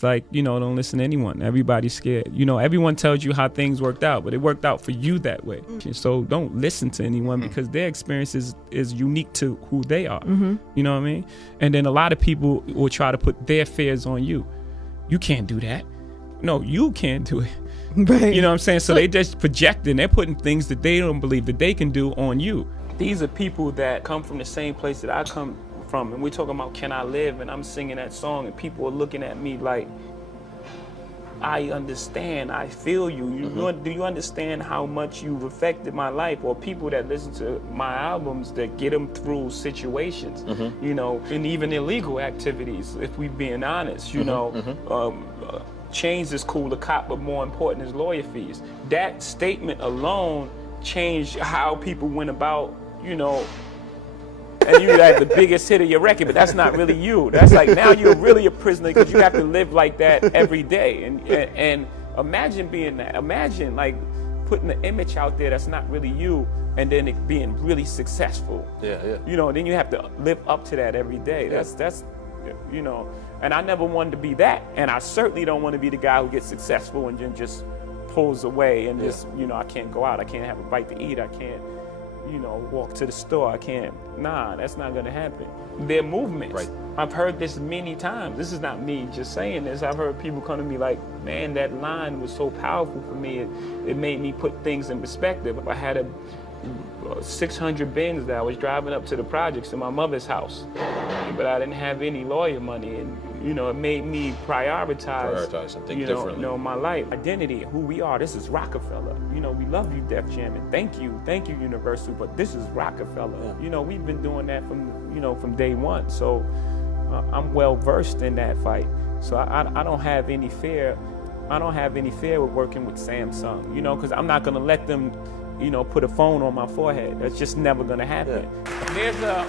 It's like, don't listen to anyone. Everybody's scared. Everyone tells you how things worked out, but it worked out for you that way. So don't listen to anyone because their experience is unique to who they are. You know what I mean? And then a lot of people will try to put their fears on you. You can't do that. No, you can't do it. Right. You know what I'm saying? So they just projecting. They're putting things that they don't believe that they can do on you. These are people that come from the same place that I come from, and we're talking about Can I Live, and I'm singing that song, and people are looking at me like, I understand, I feel you. Do you understand how much you've affected my life? Or people that listen to my albums that get them through situations, and even illegal activities, if we're being honest, chains is cool to cop, but more important is lawyer fees. That statement alone changed how people went about, and you had the biggest hit of your record, but that's not really you. That's like, now you're really a prisoner because you have to live like that every day. And imagine being that. Imagine like putting the image out there that's not really you, and then it being really successful. Yeah. Then you have to live up to that every day. That's and I never wanted to be that. And I certainly don't want to be the guy who gets successful and then just pulls away and just, I can't go out. I can't have a bite to eat. I can't, walk to the store. I can't. Nah, that's not going to happen. They're movements. Right. I've heard this many times. This is not me just saying this. I've heard people come to me like, man, that line was so powerful for me. It made me put things in perspective. I had a 600 Benz that I was driving up to the projects to my mother's house, but I didn't have any lawyer money, and it made me prioritize something differently. My life, identity, who we are. This is Rockefeller. We love you, Def Jam, and thank you, Universal. But this is Rockefeller. Yeah. We've been doing that from day one. So I'm well versed in that fight. So I don't have any fear. I don't have any fear with working with Samsung. Because I'm not gonna let them, put a phone on my forehead. That's just never gonna happen. Yeah.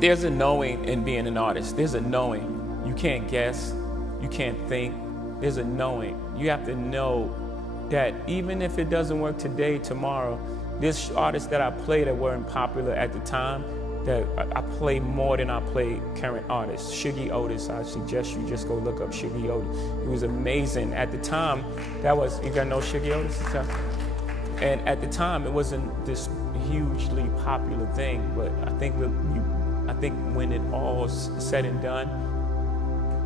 There's a knowing in being an artist. There's a knowing. You can't guess. You can't think. There's a knowing. You have to know that even if it doesn't work today, tomorrow, there's artists that I play that weren't popular at the time that I play more than I play current artists. Shuggie Otis, I suggest you just go look up Shuggie Otis. He was amazing. At the time, you gotta know Shuggie Otis? And at the time, it wasn't this hugely popular thing, but I think when it all said and done,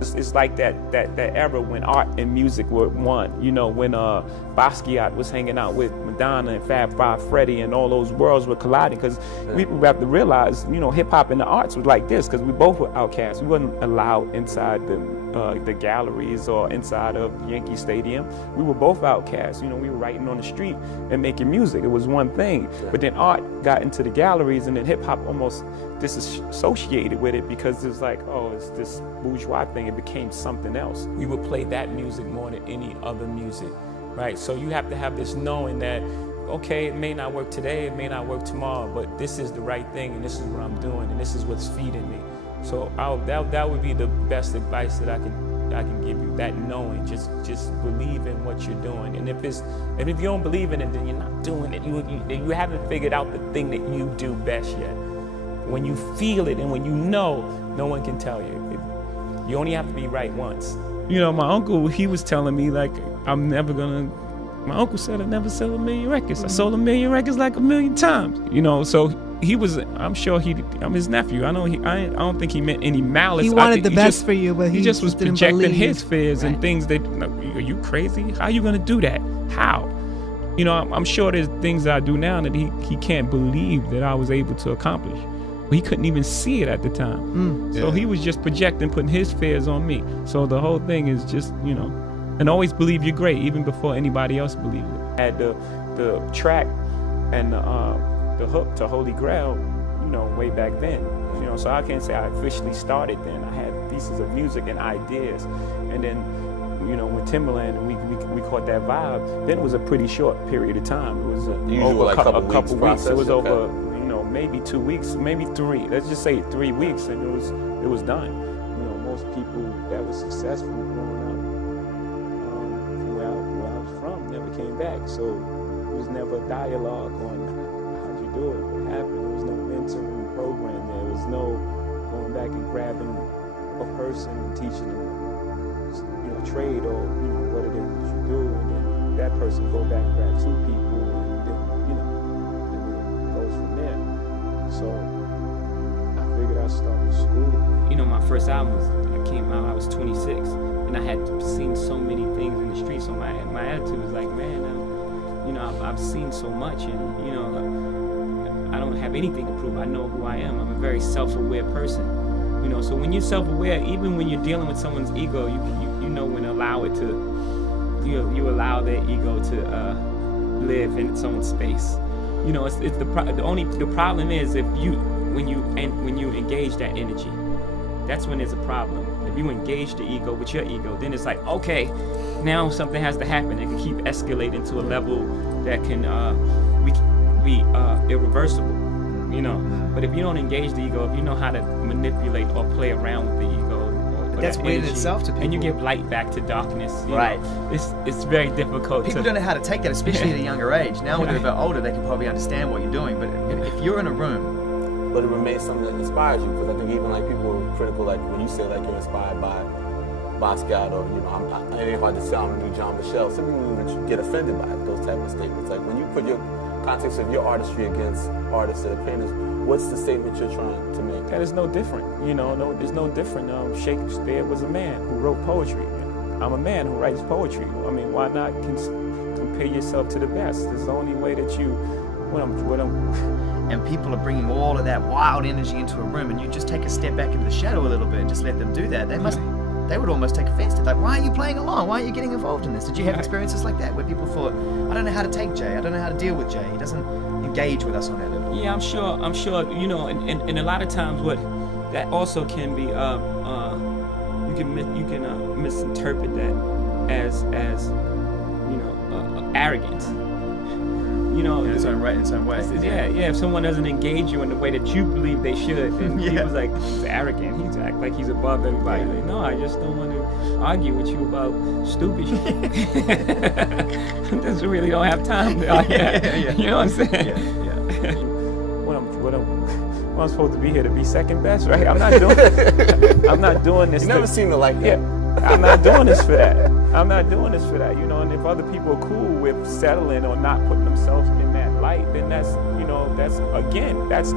it's like that era when art and music were one. When Basquiat was hanging out with Madonna and Fab Five Freddy, and all those worlds were colliding, because we have to realize, hip hop and the arts was like this, because we both were outcasts. We wasn't allowed inside the galleries or inside of Yankee Stadium. We were both outcasts. We were writing on the street and making music. It was one thing. But then art got into the galleries, and then hip hop almost disassociated with it, because it's like, oh, it's this bourgeois thing. It became something else. We would play that music more than any other music, right? So you have to have this knowing that, okay, it may not work today, it may not work tomorrow, but this is the right thing, and this is what I'm doing, and this is what's feeding me. So that would be the best advice that I can give you. That knowing, just believe in what you're doing, and if you don't believe in it, then you're not doing it. You haven't figured out the thing that you do best yet. When you feel it and when you know, no one can tell you. You only have to be right once. My uncle, he was telling me like, my uncle said I never sell 1 million records. I sold 1 million records like 1 million times. So he was, I'm sure I'm his nephew. I don't think he meant any malice. He wanted the best for you, but he just was didn't projecting believe. his fears and things that, are you crazy? How are you gonna do that? How? I'm sure there's things that I do now that he can't believe that I was able to accomplish. He couldn't even see it at the time. So he was just projecting, putting his fears on me. So the whole thing is just, and always believe you're great, even before anybody else believes it. I had the track and the hook to Holy Grail, way back then. So I can't say I officially started then. I had pieces of music and ideas. And then, with Timberland, we caught that vibe. Then it was a pretty short period of time. It was over a couple weeks. It was over, maybe 2 weeks, maybe 3. Let's just say 3 weeks, and it was done. Most people that were successful growing up from where I was from never came back. So there was never a dialogue on how'd you do it, what happened. There was no mentoring program. There was no going back and grabbing a person and teaching them. trade or, you know, what it is that you do, and then that person go back and grab 2 people, and then, you know, and then it goes from there. So I figured I'd start with school. You know, my first album came out, I was 26, and I had seen so many things in the street, so my attitude was like, man, you know, I've seen so much, and, you know, I don't have anything to prove. I know who I am. I'm a very self-aware person. You know, so when you're self-aware, even when you're dealing with someone's ego, you know when to allow it to, you allow their ego to live in its own space. You know, the problem is when you engage that energy, that's when there's a problem. If you engage the ego with your ego, then it's like, okay, now something has to happen. It can keep escalating to a level that can be irreversible, you know. But if you don't engage the ego, if you know how to manipulate or play around with the ego, but that's weird in itself to people. And you give light back to darkness, right? Know, it's very difficult. People don't know how to take that, especially at a younger age. Now when they're a bit older, they can probably understand what you're doing. But if you're in a room, but it remains something that inspires you, because I think even like people are critical, like when you say like you're inspired by Basquiat, or you know, I ain't hard to say I'm gonna do John Michel. Some people would get offended by those type of statements. Like when you put your context of your artistry against artists that are painters, what's the statement you're trying to make? That is no different. You know, there's no different. Shakespeare was a man who wrote poetry. I'm a man who writes poetry. I mean, why not compare yourself to the best? It's the only way that you. And people are bringing all of that wild energy into a room, and you just take a step back into the shadow a little bit and just let them do that. They would almost take offense to that. Like, why are you playing along? Why are you getting involved in this? Did you have experiences like that where people thought, I don't know how to take Jay, I don't know how to deal with Jay, he doesn't engage with us on that level? Yeah, I'm sure, you know, and a lot of times what that also can be, you can misinterpret that as you know, arrogance. You know, in its own way. Yeah. If someone doesn't engage you in the way that you believe they should, then he was like, he's arrogant. He's act like he's above everybody. Yeah. Like, no, I just don't want to argue with you about stupid shit. Just really don't have time to argue. You know what I'm saying? Yeah. What I'm supposed to be here to be second best, right? I'm not doing this. You never seem to like that. Yeah. I'm not doing this for that. You know, and if other people are cool with settling or not putting themselves in that light, then that's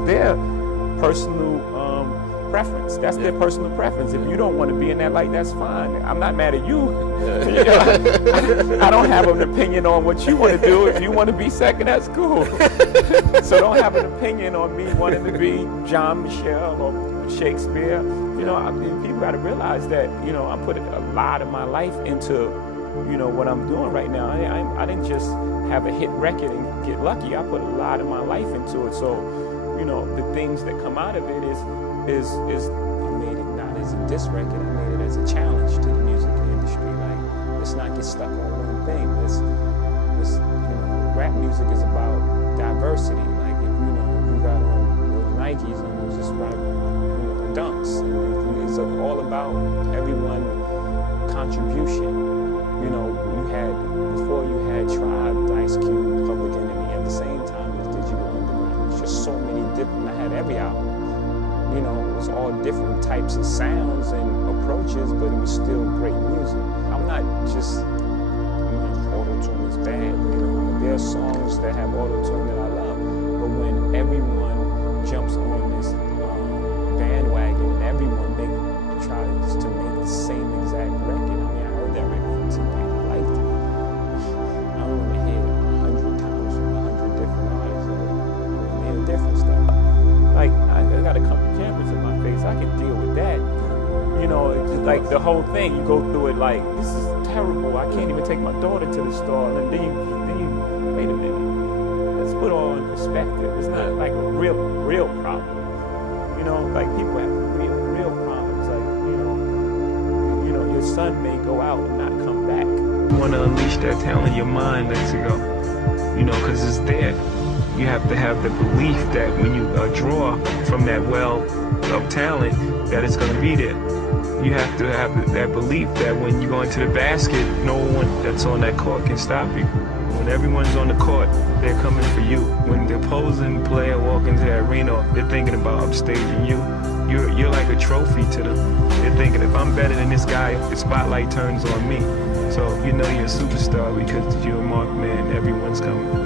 their personal preference. That's their personal preference. If you don't want to be in that light, that's fine. I'm not mad at you. You know, I don't have an opinion on what you want to do. If you want to be second, that's cool. So don't have an opinion on me wanting to be John Michel or Shakespeare. You know, people got to realize that, you know, I'm putting a lot of my life into, you know, what I'm doing right now. I didn't just have a hit record and get lucky. I put a lot of my life into it. So, you know, the things that come out of it is I made it not as a diss record. I made it as a challenge to the music industry. Like, let's not get stuck on one thing. Let's you know, rap music is about diversity. Like, if you got on those Nikes and those just rap, dunks. It's all about everyone contribution. You know, before you had Tribe, Ice Cube, Public Enemy, at the same time as Digital Underground. It was just so many different. I had every album. You know, it was all different types of sounds and approaches, but it was still great music. I'm not just, you know, auto-tune is bad. You know, there are songs that have auto-tune that I love, but when everyone jumps on this bandwagon and everyone tries to make the same exact record. I mean, I heard that record from T-Pain. I liked it. I don't want to hear it 100 times from 100 different artists. I want to hear different stuff. Like, I got a couple cameras in my face. I can deal with that. You know, it's just like the whole thing. You go through it like, this is terrible. I can't even take my daughter to the store. And then you wait a minute. Let's put it all in perspective. It's not like a real problem. You know, like people have real problems. Like, you know, your son may go out and not come back. You want to unleash that talent in your mind, let's go. You know, because it's there. You have to have the belief that when you draw from that well of talent, that it's going to be there. You have to have that belief that when you go into the basket, no one that's on that court can stop you. When everyone's on the court, they're coming for you. When the opposing player walk into the arena, they're thinking about upstaging you. you're like a trophy to them. They're thinking if I'm better than this guy, the spotlight turns on me. So you know you're a superstar because you're a marked man. Everyone's coming.